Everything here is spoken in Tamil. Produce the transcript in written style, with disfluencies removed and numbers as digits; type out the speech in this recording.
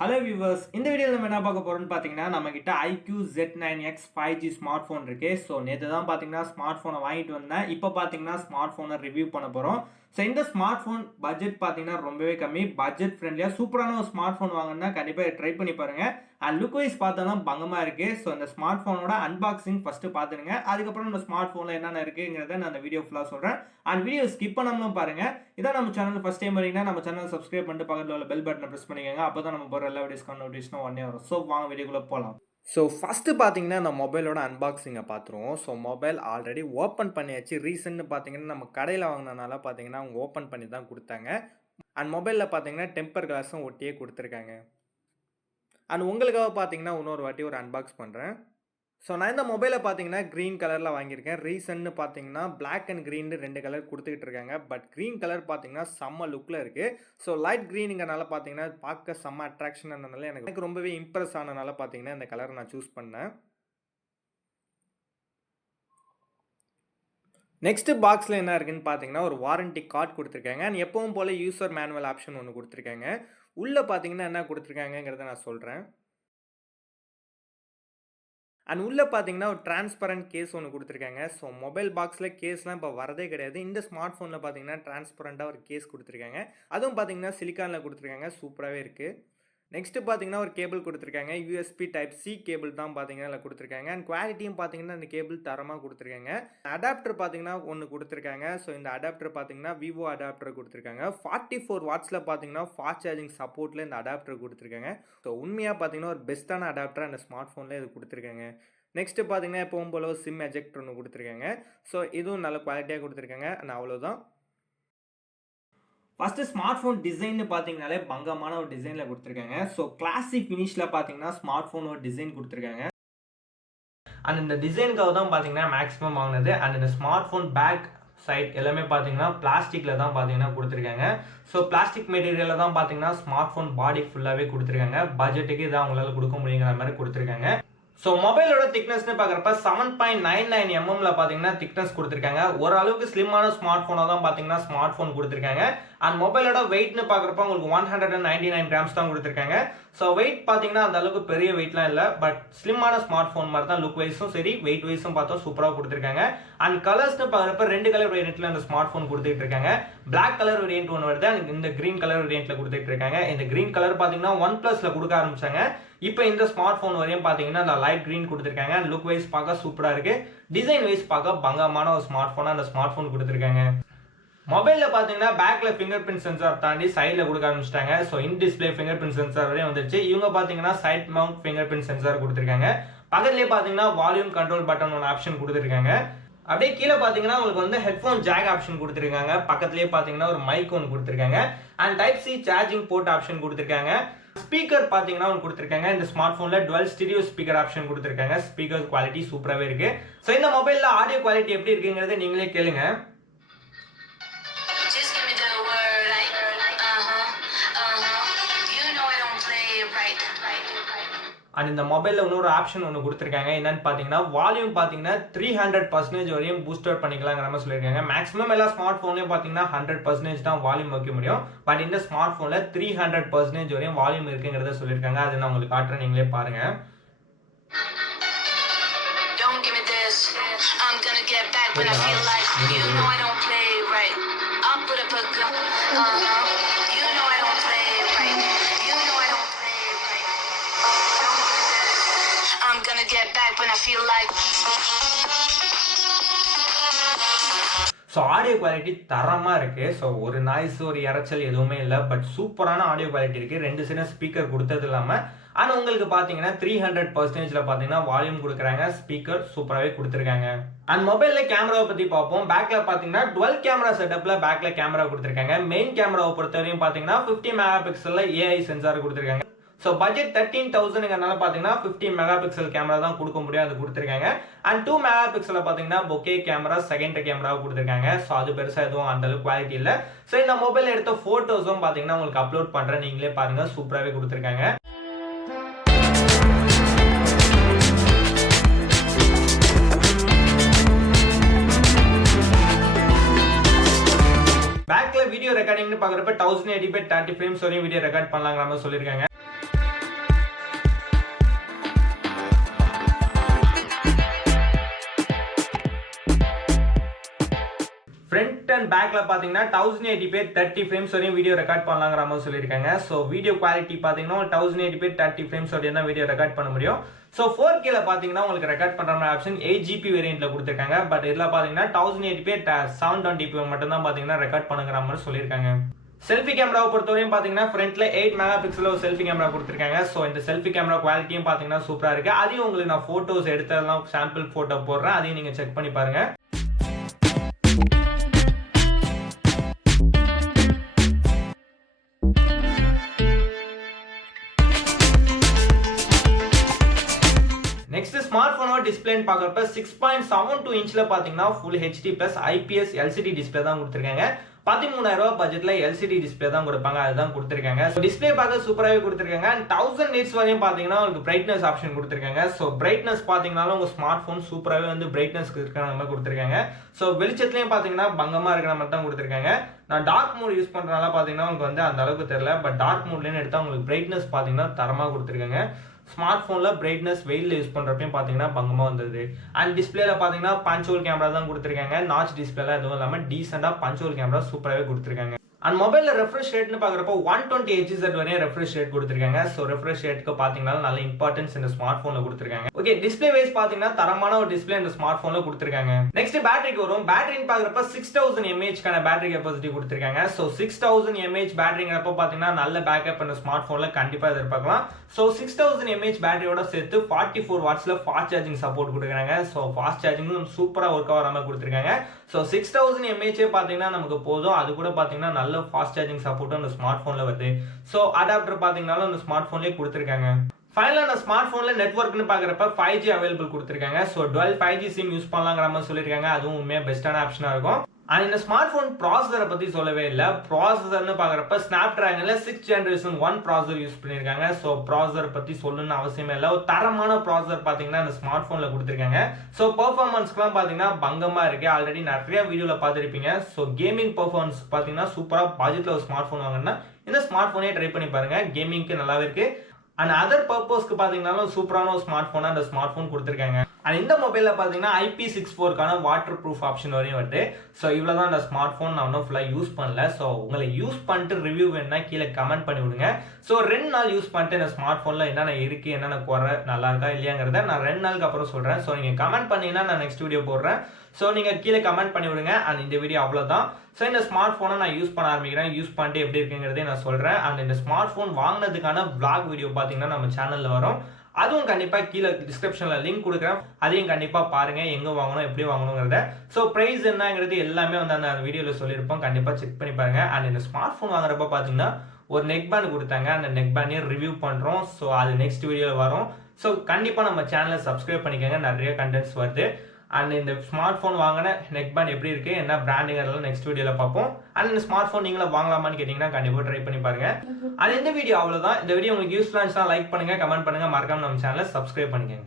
ஹலோ வியூவர்ஸ், இந்த வீடியோவில் நம்ம என்ன பார்க்க போகிறோம்னு பார்த்தீங்கன்னா, நம்மக்கிட்ட iQOO Z9X 5G smart phone இருக்கு. ஸோ நேற்று தான் பார்த்தீங்கன்னா ஸ்மார்ட் ஃபோனை வாங்கிட்டு வந்தேன். இப்போ பார்த்தீங்கன்னா ஸ்மார்ட் ஃபோனை ரிவ்யூ பண்ண போகிறோம். ஸோ இந்த ஸ்மார்ட் ஃபோன் பட்ஜெட் பார்த்தீங்கன்னா ரொம்பவே கம்மி, பட்ஜெட் ஃப்ரெண்ட்லியாக சூப்பரான ஒரு ஸ்மார்ட் ஃபோன் வாங்கினா கண்டிப்பாக ட்ரை பண்ணி பாருங்கள். அண்ட் லுக் வைஸ் பார்த்தாலும் பங்கமாக இருக்குது. ஸோ இந்த ஸ்மார்ட் ஃபோனோட அன்பாக்சிங் ஃபஸ்ட்டு பார்த்துருங்க. அதுக்கப்புறம் இந்த ஸ்மார்ட் ஃபோனில் என்னென்ன இருக்குங்கிறத நான் அந்த வீடியோ ஃபுல்லாக சொல்கிறேன். அண்ட் வீடியோ ஸ்கிப் பண்ணாமலும் பாருங்கள். இதான் நம்ம சேனல் ஃபஸ்ட் டைம் வரீங்கன்னா நம்ம சேனல் சப்ஸ்கிரைப் பண்ணிட்டு பக்கத்தில் உள்ள பெல் பட்டனை ப்ரெஸ் பண்ணிக்கோங்க. அப்போ தான் நம்ம போகிற எல்லா வீடியோஸ்க்கான நோட்டிஃபிகேஷனும் உடனே வரும். ஸோ வாங்க வீடியோக்குள்ளே போகலாம். ஸோ ஃபஸ்ட்டு பார்த்தீங்கன்னா இந்த மொபைலோட அன்பாக்சிங்கை பார்த்துருவோம். ஸோ மொபைல் ஆல்ரெடி ஓப்பன் பண்ணியாச்சு. ரீசெண்ட் பார்த்தீங்கன்னா நம்ம கடையில் வாங்கினனால பார்த்தீங்கன்னா அவங்க ஓப்பன் பண்ணி தான் கொடுத்தாங்க. அண்ட் மொபைலில் பார்த்தீங்கன்னா டெம்பர் கிளாஸும் ஒட்டியே கொடுத்துருக்காங்க. அண்ட் உங்களுக்காக பார்த்தீங்கன்னா இன்னொரு வாட்டி ஒரு அன்பாக்ஸ் பண்ணுறேன். ஸோ நான் இந்த மொபைலை பார்த்தீங்கன்னா க்ரீன் கலரில் வாங்கியிருக்கேன். ரீசன்னு பார்த்தீங்கன்னா பிளாக் அண்ட் க்ரீன் 2 கலர் கொடுத்துக்கிட்டு இருக்காங்க. பட் க்ரீன் கலர் பார்த்தீங்கன்னா செம்ம லுக்கில் இருக்குது. ஸோ லைட் க்ரீனுங்கிறனால பார்த்தீங்கன்னா பார்க்க செம்ம அட்ராக்ஷன் ஆனதுனால எனக்கு ரொம்பவே இம்ப்ரெஸ் ஆனதுனால பார்த்தீங்கன்னா இந்த கலரை நான் சூஸ் பண்ணேன். நெக்ஸ்ட் பாக்ஸில் என்ன இருக்குன்னு பார்த்தீங்கன்னா ஒரு வாரண்டி கார்டு கொடுத்துருக்காங்க. அண்ட் எப்பவும் போல் யூசர் மேனுவல் ஆப்ஷன் ஒன்று கொடுத்துருக்காங்க. உள்ளே பார்த்தீங்கன்னா என்ன கொடுத்துருக்காங்கிறத நான் சொல்கிறேன். அண்ட் உள்ளே பார்த்தீங்கன்னா ஒரு டிரான்ஸ்பரண்ட் கேஸ் ஒன்று கொடுத்துருக்காங்க. ஸோ மொபைல் பாக்ஸில் கேஸ்லாம் இப்போ வரதே கிடையாது. இந்த ஸ்மார்ட் ஃபோனில் பார்த்தீங்கன்னா டிரான்ஸ்பரண்ட்டாக ஒரு கேஸ் கொடுத்துருக்காங்க. அதுவும் பார்த்தீங்கன்னா சிலிக்கானில் கொடுத்துருக்காங்க. சூப்பராகவே இருக்குது. நெக்ஸ்ட்டு பார்த்தீங்கன்னா ஒரு கேபிள் கொடுத்துருக்காங்க. யூஎஸ்பி டைப் சி கேபிள் தான் பார்த்தீங்கன்னா அதில் கொடுத்துருக்காங்க. அண்ட் குவாலிட்டியும் பார்த்தீங்கன்னா இந்த கேபிள் தரமாக கொடுத்துருக்காங்க. அடாப்டர் பார்த்தீங்கன்னா ஒன்று கொடுத்துருக்காங்க. ஸோ இந்த அடாப்டர் பார்த்தீங்கன்னா விவோ அடாப்டர் கொடுத்துருக்காங்க. 44 வாட்ஸில் பார்த்தீங்கன்னா ஃபாஸ்ட் சார்ஜிங் சப்போர்ட்டில் இந்த அடாப்டர் கொடுத்துருக்காங்க. ஸோ உண்மையாக பார்த்தீங்கன்னா ஒரு பெஸ்ட்டான அடாப்டர் அந்த ஸ்மார்ட் ஃபோனில் இது கொடுத்துருக்காங்க. நெக்ஸ்ட்டு பார்த்தீங்கன்னா எப்பவும் போல ஒரு சிம் எஜெக்டர் ஒன்று கொடுத்துருக்காங்க. ஸோ இதுவும் நல்ல குவாலிட்டியாக கொடுத்துருக்காங்க. அண்ட் அவ்வளோதான். ஃபஸ்ட்டு ஸ்மார்ட் ஃபோன் டிசைன்னு பார்த்தீங்கனாலே பங்கமான ஒரு டிசைனில் கொடுத்துருக்காங்க. ஸோ கிளாசிக் ஃபினிஷில் பார்த்தீங்கன்னா ஸ்மார்ட் ஃபோன் ஒரு டிசைன் கொடுத்துருக்காங்க. அண்ட் இந்த டிசைனுக்காக தான் பார்த்தீங்கன்னா மேக்ஸிமம் வாங்கினது. அண்ட் இந்த ஸ்மார்ட் ஃபோன் பேக் சைட் எல்லாமே பார்த்தீங்கன்னா பிளாஸ்டிக்கில் தான் பார்த்தீங்கன்னா கொடுத்துருக்காங்க. ஸோ பிளாஸ்டிக் மெட்டீரியலில் தான் பார்த்தீங்கன்னா ஸ்மார்ட் ஃபோன் பாடி ஃபுல்லாகவே கொடுத்துருக்காங்க. பட்ஜெட்டுக்கு இதான் அவங்களால கொடுக்க முடியுங்கிற மாதிரி கொடுத்துருக்காங்க. ஸோ மொபைலோட திக்னஸ்னு பார்க்குறப்ப 7.99 mm பார்த்தீங்கன்னா திக்னஸ் கொடுத்துருக்காங்க. ஓரளவுக்கு ஸ்லிம்மான ஸ்மார்ட் ஃபோனாக தான் பார்த்தீங்கன்னா ஸ்மார்ட் ஃபோன் கொடுத்துருக்காங்க. அண்ட் மொபைலோட வெயிட்னு பார்க்குறப்ப உங்களுக்கு 199 grams தான் கொடுத்துருக்காங்க. ஸோ வெயிட் பார்த்தீங்கன்னா அந்த அளவுக்கு பெரிய வெயிட்லாம் இல்லை. பட் ஸ்லிம்மான ஸ்மார்ட் ஃபோன் மாதிரி தான் லுக் வைஸும் சரி வெயிட் வைஸும் பார்த்தா சூப்பராக கொடுத்துருக்காங்க. அண்ட் கலர்ஸ்னு பார்க்குறப்ப 2 கலர் வேரியண்ட்டில் அந்த ஸ்மார்ட் ஃபோன் கொடுத்துட்டு இருக்காங்க. பிளாக் கலர் வேரியண்ட் ஒன்று வருது. அண்ட் இந்த கிரீன் கலர் வேரியண்ட்டில் கொடுத்துட்டு இருக்காங்க. இந்த கிரீன் கலர் பார்த்தீங்கன்னா OnePlusல கொடுக்க ஆரம்பிச்சாங்க. இப்போ இந்த ஸ்மார்ட் ஃபோன் வரையும் பார்த்தீங்கன்னா அந்த லைட் கிரீன் கொடுத்துருக்காங்க. லுக் வைஸ் பார்க்க சூப்பராக இருக்குது. டிசைன் வைஸ் பார்க்க பங்கமான ஒரு ஸ்மார்ட் ஃபோனாக அந்த ஸ்மார்ட் ஃபோன் கொடுத்துருக்காங்க. மொபைலில் பார்த்தீங்கன்னா பேக்கில் ஃபிங்கர் பிரிண்ட் சென்சார் தாண்டி சைடில் கொடுக்க ஆரம்பிச்சிட்டாங்க. So in display fingerprint sensor வரையும் வந்துருச்சு. இவங்க பார்த்தீங்கன்னா side mount fingerprint sensor கொடுத்துருக்காங்க. பக்கத்துலேயே பார்த்தீங்கன்னா வால்யூம் கண்ட்ரோல் பட்டன் ஒன்று ஆப்ஷன் கொடுத்துருக்காங்க. அப்படியே கீழே பார்த்தீங்கன்னா உங்களுக்கு வந்து ஹெட்ஃபோன் ஜாக் ஆப்ஷன் கொடுத்துருக்காங்க. பக்கத்துலேயே பார்த்தீங்கன்னா ஒரு மைக் ஒன்று கொடுத்துருக்காங்க. And type C charging port option கொடுத்துருக்காங்க. ஸ்பீக்கர் பார்த்தீங்கன்னா ஒன்று கொடுத்துருக்காங்க. இந்த ஸ்மார்ட் ஃபோனில் டுவெல் ஸ்டீரியோ ஸ்பீக்கர் ஆப்ஷன் கொடுத்துருக்காங்க. ஸ்பீக்கர் குவாலிட்டி சூப்பராகவே இருக்குது. ஸோ இந்த மொபைலில் ஆடியோ குவாலிட்டி எப்படி இருக்குங்கிறத நீங்களே கேளுங்க. அண்ட் இந்த மொபைலில் இன்னொரு ஆப்ஷன் ஒன்று கொடுத்துருக்காங்க. என்னன்னு பார்த்தீங்கன்னா வால்யூம் பார்த்தீங்கன்னா 300% வரையும் பூஸ்டர் பண்ணிக்கலாங்கிற மாதிரி சொல்லியிருக்காங்க. மேக்ஸிமம் எல்லா ஸ்மார்ட் ஃபோன்லையும் பார்த்தீங்கன்னா 100% தான் வால்யூம் வைக்க முடியும். பட் இந்த ஸ்மார்ட் ஃபோனில் 300% வரையும் வால்யூம் இருக்குங்கிறத சொல்லியிருக்காங்க. அது நான் உங்களுக்கு காட்டுறேன், நீங்களே பாருங்க. ஸோ ஆடியோ குவாலிட்டி தரமாக இருக்குது. ஸோ ஒரு நாய்ஸ் ஒரு இறைச்சல் எதுவுமே இல்லை. பட் சூப்பரான ஆடியோ குவாலிட்டி இருக்குது. 2 சைடும் ஸ்பீக்கர் கொடுத்தது இல்லாமல் ஆனால் உங்களுக்கு பார்த்தீங்கன்னா 300%ல் பார்த்தீங்கன்னா வால்யூம் கொடுக்குறாங்க. ஸ்பீக்கர் சூப்பராகவே கொடுத்துருக்காங்க. அண்ட் மொபைலில் கேமராவை பற்றி பார்ப்போம். பேக்கில் பார்த்தீங்கன்னா 12 கேமரா செட்டப்பில் பேக்கில் கேமரா கொடுத்துருக்காங்க. மெயின் கேமராவை பொறுத்தவரையும் பார்த்தீங்கன்னா 50 MP ஏஐ சென்சார் கொடுத்துருக்காங்க. ஸோ பட்ஜெட் 13,000ங்கிறனால பார்த்தீங்கன்னா 50 MP கேமரா தான் கொடுக்க முடியும், அது கொடுத்துருக்காங்க. அண்ட் 2 MP பார்த்தீங்கன்னா பொக்கே கேமரா செகண்டரி கேமராவை கொடுத்துருக்காங்க. ஸோ அது பெருசாக எதுவும் அந்தளவுக்கு குவாலிட்டி இல்லை. ஸோ இந்த மொபைலில் எடுத்த ஃபோட்டோஸும் பார்த்தீங்கன்னா உங்களுக்கு அப்லோட் பண்ணுறேன், நீங்களே பாருங்கள், சூப்பராகவே கொடுத்துருக்காங்க. பேக்கில் வீடியோ ரெக்கார்டிங்னு பார்க்குறப்ப 1080p 30 frames வரையும் வீடியோ ரெக்கார்ட் பண்ணலாங்கிற மாதிரி சொல்லியிருக்காங்க. அண்ட் பேக்ல பாத்தீங்கன்னா 1080p 30 frames வரையும் வீடியோ ரெக்கார்ட் பண்ணலாங்கிற மாதிரி சொல்லியிருக்காங்க. ஸோ வீடியோ குவாலிட்டி பாத்தீங்கன்னா 1080p 30 frames வரையும் தான் வீடியோ ரெக்கார்ட் பண்ண முடியும். ஸோ 4Kல பாத்தீங்கன்னா உங்களுக்கு ரெக்கார்ட் பண்ற மாதிரி ஆப்ஷன் 8GB வேரியன்ட்ல கொடுத்துருக்காங்க. பட் இதுல பாத்தீங்கன்னா 1080p 720p மட்டும் தான் பாத்தீங்கன்னா ரெக்கார்ட் பண்ணுங்கிற மாதிரி சொல்லியிருக்காங்க. செல்ஃபி கேமராவை பொறுத்தவரையும் பாத்தீங்கன்னா ஃப்ரண்ட்ல 8 மெகா பிக்சல் ஒரு செல்ஃபி கேமரா கொடுத்துருக்காங்க. ஸோ இந்த செல்ஃபி கேமரா குவாலிட்டியும் பாத்தீங்கன்னா சூப்பரா இருக்கு. அதையும் உங்களுக்கு நான் போட்டோஸ் எடுத்ததெல்லாம் சாம்பிள் போட்டோ போடுறேன், அதையும் நீங்க செக் பண்ணி பாருங்க. நெக்ஸ்ட் ஸ்மார்ட் போனோட டிஸ்பிளேன்னு பார்க்கறப்ப 6.72 இன்ச்ல பாத்தீங்கன்னா full HD plus IPS LCD display தான் கொடுத்துருக்காங்க. 13,000 ரூபாய் பட்ஜெட்ல எல்சிடி டிஸ்பிளே தான் கொடுப்பாங்க, அதுதான் கொடுத்துருக்காங்க. டிஸ்பிளே பார்க்க சூப்பராகவே கொடுத்துருக்காங்க. 1000 nits வரையும் பாத்தீங்கன்னா உங்களுக்கு பிரைட்னஸ் ஆப்ஷன் கொடுத்துருக்காங்க. ஸோ பிரைட்னஸ் பாத்தீங்கன்னா உங்க ஸ்மார்ட் போன் சூப்பராகவே வந்து பிரைட்னஸ் இருக்கிற மாதிரி கொடுத்துருக்காங்க. ஸோ வெளிச்சத்துலயும் பாத்தீங்கன்னா பங்கமா இருக்கிற மாதிரி தான் கொடுத்துருக்காங்க. நான் டார்க் மோட் யூஸ் பண்றதுனால பாத்தீங்கன்னா உங்களுக்கு வந்து அந்த அளவுக்கு தெரியல. பட் டார்க் மோட்லன்னு எடுத்தா உங்களுக்கு பிரைட்னஸ் பாத்தீங்கன்னா தரமா கொடுத்துருக்காங்க. ஸ்மார்ட் போன்ல பிரைட்னஸ் வெயில்ல யூஸ் பண்றப்பையும் பாத்தீங்கன்னா பங்கமா வந்தது. அண்ட் டிஸ்பிளேல பாத்தீங்கன்னா பஞ்ச் ஹோல் கேமரா தான் கொடுத்துருக்காங்க. நாச் டிஸ்பிளேல எதுவும் இல்லாம டீசெண்டா பஞ்ச் ஹோல் கேமரா சூப்பராகவே கொடுத்துருக்காங்க. அண்ட் மொபைல்ல ரெஃப்ரெஷ் ரேட்னு பாக்குறப்போ 120 Hz வரையும் ரெஃப்ரெஷ் ரேட் கொடுத்துருக்காங்க. ஸோ ரெஃப்ரெஷ் ரேட்க்கு பாத்தீங்கன்னா நல்ல இம்பார்ட்டன்ஸ் இந்த ஸ்மார்ட் போன்ல கொடுத்துருக்காங்க. ஓகே, டிஸ்பிளே வைஸ் பாத்தீங்கன்னா தரமான ஒரு டிஸ்பிளே இந்த ஸ்மார்ட் போன்ல கொடுத்துருக்காங்க. நெக்ஸ்ட் பேட்டரிக்கு வரும். பேட்டரின்னு பாக்குறப்ப 6000 mAh கான பேட்டரி கெபாசிட்டி கொடுத்துருக்காங்க. ஸோ 6000 mAh பேட்டரிங்கிறப்ப பாத்தீங்கன்னா நல்ல பேக்கப் இந்த ஸ்மார்ட் போன்ல கண்டிப்பா எதிர்பார்க்கலாம். ஸோ 6000 mAh பேட்டரியோட சேர்த்து 44 வாட்ஸ்ல ஃபாஸ்ட் சார்ஜிங் சப்போர்ட் கொடுக்குறாங்க. ஸோ ஃபாஸ்ட் சார்ஜிங்கும் சூப்பரா ஒர்க் ஆகிற மாதிரி கொடுத்துருக்காங்க. ஸோ 6000 mAh பாத்தீங்கன்னா நமக்கு போதும். அது கூட பாத்தீங்கன்னா நல்ல ஃபாஸ்ட் சார்ஜிங் சப்போர்ட்டும் அந்த ஸ்மார்ட் போன்ல வருது. ஸோ அடாப்டர் பாத்தீங்கன்னா அந்த ஸ்மார்ட் போன்லயே கொடுத்துருக்காங்க. ஃபைனலா அந்த ஸ்மார்ட் போன்ல நெட்வொர்க்னு பாக்குறப்ப 5G அவைலபிள் கொடுத்துருக்காங்க. ஸோ 12 5G சிம் யூஸ் பண்ணலாங்கிற மாதிரி சொல்லியிருக்காங்க. அதுவும் உண்மையா பெஸ்டான ஆப்ஷனா இருக்கும். அண்ட் இந்த ஸ்மார்ட் போன் ப்ராசஸரை பத்தி சொல்லவே இல்லை. ப்ராசஸர்னு பாக்குறப்ப ஸ்னாப்டிராகன்ல 6th generation 1 ப்ராசஸர் யூஸ் பண்ணிருக்காங்க. ஸோ ப்ராசஸர் பத்தி சொல்லணும்னு அவசியமே இல்லை. ஒரு தரமான ப்ராசஸர் பாத்தீங்கன்னா இந்த ஸ்மார்ட் போன்ல கொடுத்துருக்காங்க. ஸோ பெர்ஃபார்மன்ஸ்க்குலாம் பாத்தீங்கன்னா பங்கமா இருக்கு. ஆல்ரெடி நிறைய வீடியோல பார்த்துருப்பீங்க. ஸோ கேமிங் பெர்ஃபார்மன்ஸ் பாத்தீங்கன்னா சூப்பரா பட்ஜெட்ல ஒரு ஸ்மார்ட் போன் வாங்கினா இந்த ஸ்மார்ட் போனே ட்ரை பண்ணி பாருங்க. கேமிங்க்கு நல்லாவே இருக்கு. அண்ட் அதர் பர்பஸ்க்கு பாத்தீங்கன்னா சூப்பரான ஒரு ஸ்மார்ட் போனா அந்த ஸ்மார்ட் போன் கொடுத்துருக்காங்க. அண்ட் இந்த மொபைல்ல பாத்தீங்கன்னா IP64 வாட்டர் ப்ரூஃப் ஆப்ஷன் வரையும் வருது. ஸோ இவ்வளவுதான் இந்த ஸ்மார்ட் போன் நான் இன்னும் ஃபுல்லா யூஸ் பண்ணல. ஸோ உங்களை யூஸ் பண்ணிட்டு ரிவ்யூ வேணும்னா கீழே கமெண்ட் பண்ணி விடுங்க. ஸோ 2 நாள் யூஸ் பண்ணிட்டு இந்த ஸ்மார்ட் போன்ல என்னென்ன இருக்கு, என்னென்ன குறை, நல்லா இருக்கா இல்லையாங்கிறத நான் 2 நாளுக்கு அப்புறம் சொல்றேன். ஸோ நீங்க கமெண்ட் பண்ணீங்கன்னா நான் நெக்ஸ்ட் வீடியோ போடுறேன். ஸோ நீங்க கீழே கமெண்ட் பண்ணி விடுங்க. அண்ட் இந்த வீடியோ அவ்வளவுதான். ஸோ இந்த ஸ்மார்ட் போனை நான் யூஸ் பண்ண ஆரம்பிக்கிறேன். யூஸ் பண்ணிட்டு எப்படி இருக்குங்கிறதே நான் சொல்றேன். அண்ட் இந்த ஸ்மார்ட் போன் வாங்கினதுக்கான vlog வீடியோ பாத்தீங்கன்னா நம்ம சேனல்ல வரும். அதுவும் கண்டிப்பா கீழே டிஸ்கிரிப்ஷன்ல லிங்க் கொடுக்குறேன். அதையும் கண்டிப்பா பாருங்க, எங்க வாங்கணும் எப்படி வாங்கணுங்கிறத. ஸோ பிரைஸ் என்னங்கிறது எல்லாமே வந்து அந்த வீடியோல சொல்லியிருப்போம். கண்டிப்பா செக் பண்ணி பாருங்க. அண்ட் இந்த ஸ்மார்ட் போன் வாங்குறப்ப பாத்தீங்கன்னா ஒரு நெக் பேண்ட் கொடுத்தாங்க. அந்த நெக் பேண்டையும் ரிவ்யூ பண்றோம். ஸோ அது நெக்ஸ்ட் வீடியோல வரும். ஸோ கண்டிப்பா நம்ம சேனலை சப்ஸ்கிரைப் பண்ணிக்கோங்க, நிறைய கண்டென்ட்ஸ் வருது. அண்ட் இந்த ஸ்மார்ட் போன் வாங்கின நெக் பேண்ட் எப்படி இருக்கு, என்ன பிராண்டுங்கிறதெல்லாம் நெக்ஸ்ட் வீடியோல பார்ப்போம். அண்ட் இந்த ஸ்மார்ட் போன் நீங்களும் வாங்கலாமான்னு கேட்டீங்கன்னா கண்டிப்பா ட்ரை பண்ணி பாருங்க. அண்ட் இந்த வீடியோ அவ்வளவுதான். இந்த வீடியோ உங்களுக்கு யூஸ்ஃபுல்லா இருந்துச்சுன்னா லைக் பண்ணுங்க, கமெண்ட் பண்ணுங்க, மறக்காம நம்ம சேனலை சப்ஸ்கிரைப் பண்ணிக்கோங்க.